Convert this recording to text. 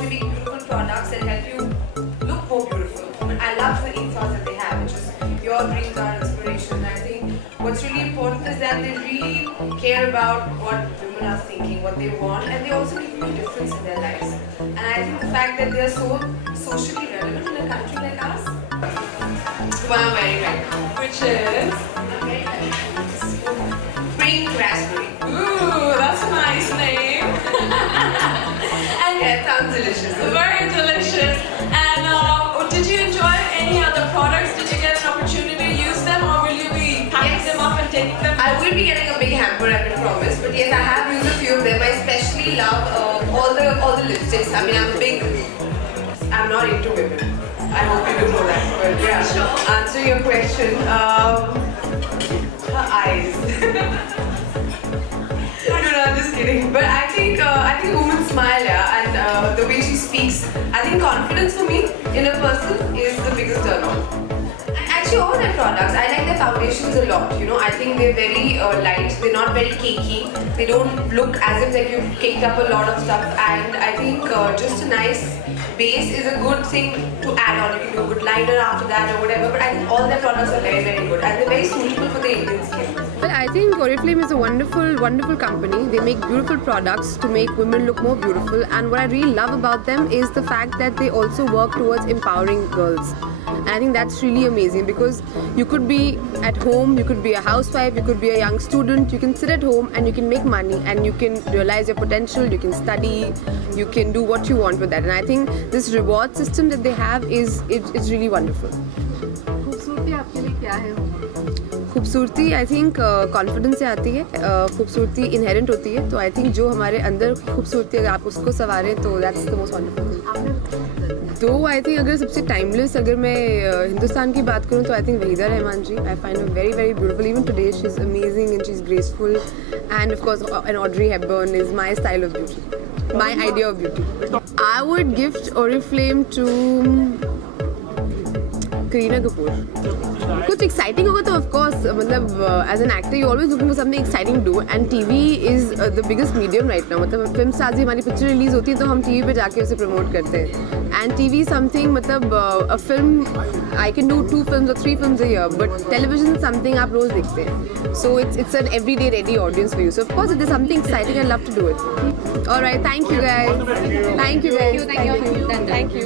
they make beautiful products that help you look more beautiful. But I love the ethos that they have, which is your dreams are inspiration. I think what's really important is that they really care about what women are thinking, what they want, and they also make a difference in their lives. And I think the fact that they are so socially relevant in a country like ours. One I'm wearing right now, which is Spring Raspberry. Ooh, that's a nice name. And yeah, it sounds delicious. Very delicious. And did you enjoy any other products? Did you get an opportunity to use them, or will you be packing them up and taking them? I will be getting a big hamper, I can promise. But yes, I have used a few of them. I especially love all the lipsticks. I mean, I'm not into women. I hope you do know that. But yeah, sure. Answer your question. Her eyes. No, I'm just kidding. But I think women smile, yeah, and the way she speaks. I think confidence for me in a person is the biggest turn on. Actually, all their products, I like their foundations a lot. You know, I think they're very light. They're not very cakey. They don't look as if like you've caked up a lot of stuff. And I think just a nice base is a good thing to add on. You can do a good liner after that or whatever. But I think all their products are very, very good, and they're very suitable for the Indian skin. Well, I think Oriflame is a wonderful, wonderful company. They make beautiful products to make women look more beautiful. And what I really love about them is the fact that they also work towards empowering girls. And I think that's really amazing, because you could be at home, you could be a housewife, you could be a young student, you can sit at home and you can make money and you can realize your potential, you can study, you can do what you want with that. And I think this reward system that they have is really wonderful. खूबसूरती आपके लिए क्या है? खूबसूरती I think confidence से आती है. खूबसूरती इनहेरेंट होती है, तो आई थिंक जो हमारे अंदर खूबसूरती अगर आप उसको संवारें तो दैट्स द मोस्ट वंडरफुल. तो आई थिंक अगर सबसे टाइमलेस अगर मैं हिंदुस्तान की बात करूँ तो I think Waheeda Rehman ji. I find her very very beautiful. Even today she is amazing and she is graceful, and of course an Audrey Hepburn is my style of beauty, my idea of beauty. I would gift Oriflame to Kareena Kapoor. कुछ exciting होगा तो of course मतलब as an actor you always looking for something exciting to do, and TV is the biggest medium right now. मतलब film stars भी हमारी picture release होती है तो हम टीवी पे जाके उसे प्रमोट करते हैं. एंड टीवी समथिंग मतलब a film I can do 2 films or 3 films a year, but television is something आप रोज देखते हैं. So it's an everyday ready audience for you. So of course if there's something exciting, I'd love to do it. All right, thank you guys. Thank you guys. Thank you.